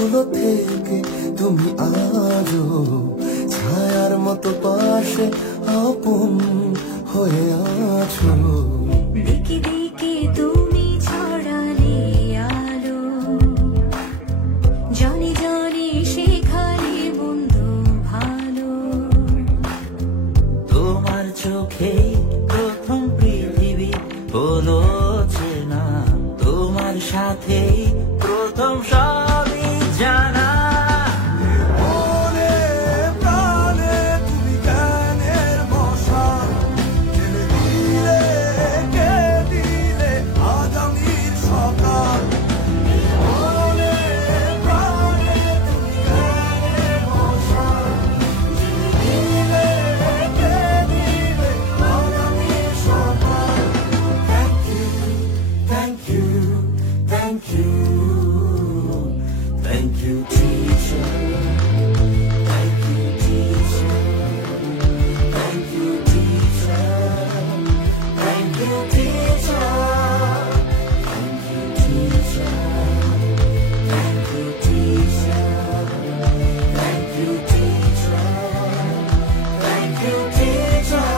দিনগুলো থেকে তুমি আজও ছায়ার মতো পাশে আপন হয়ে আছো। দিকে দিকে তুমি ছড়ালে আলো, জনে জনে শেখালে মন্দ ভালো। তোমার চোখে প্রথম পৃথিবী হলো চেনা, তোমার সাথে প্রথম সবই জানা। Thank you, teacher. Thank you, teacher. Thank you, teacher. Thank you, teacher. Thank you, teacher. Thank you, teacher. Thank you, teacher. Thank you, teacher.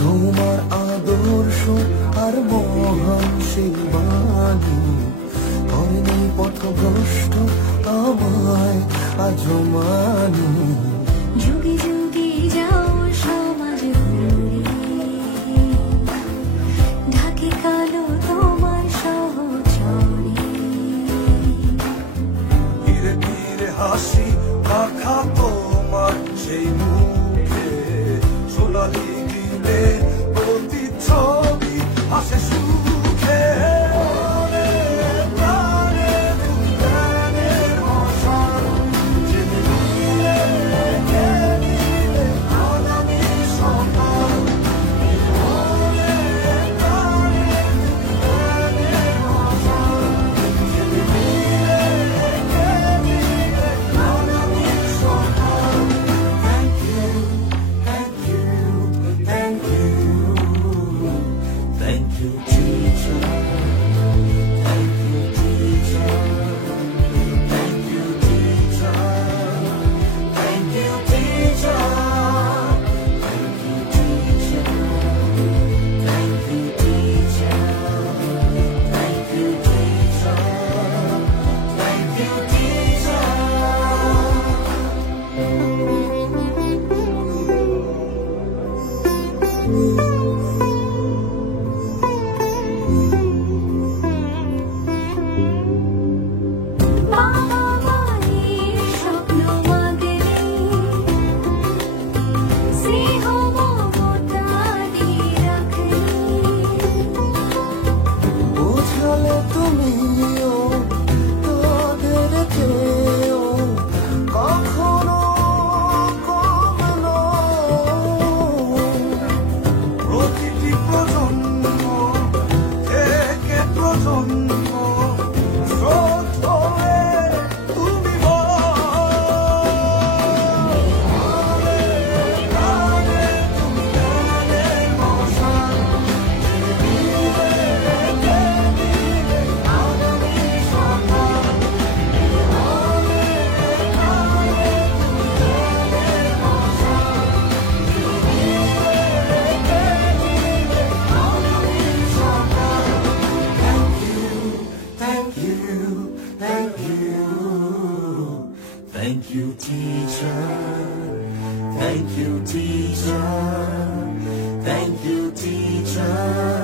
তোমার আদর্শ আর মহান সেই বাণী করেনি পথভ্রষ্ট আমায় আজ মানি। যুগে যুগে যাও সমাজ ঘুরে, ঢাকে কালো তোমার সহচরে। ধীরে ধীরে হাসি মাখা তোমার সেই মুখে, সোনালি দিলে প্রতিচ্ছবি হাসে সুখে। Thank you, teacher. Thank you, teacher. Thank you, teacher. Thank you, teacher. Thank you, teacher. Thank you, teacher. Thank you, teacher. Thank you, teacher. বোঝালে তুমিও তাদের চেয়েও কখনো কম নও। প্রতিটি প্রজন্ম থেকে প্রজন্ম স্রোত হয়ে তুমি Thank you, teacher. Thank you, teacher. Thank you, teacher.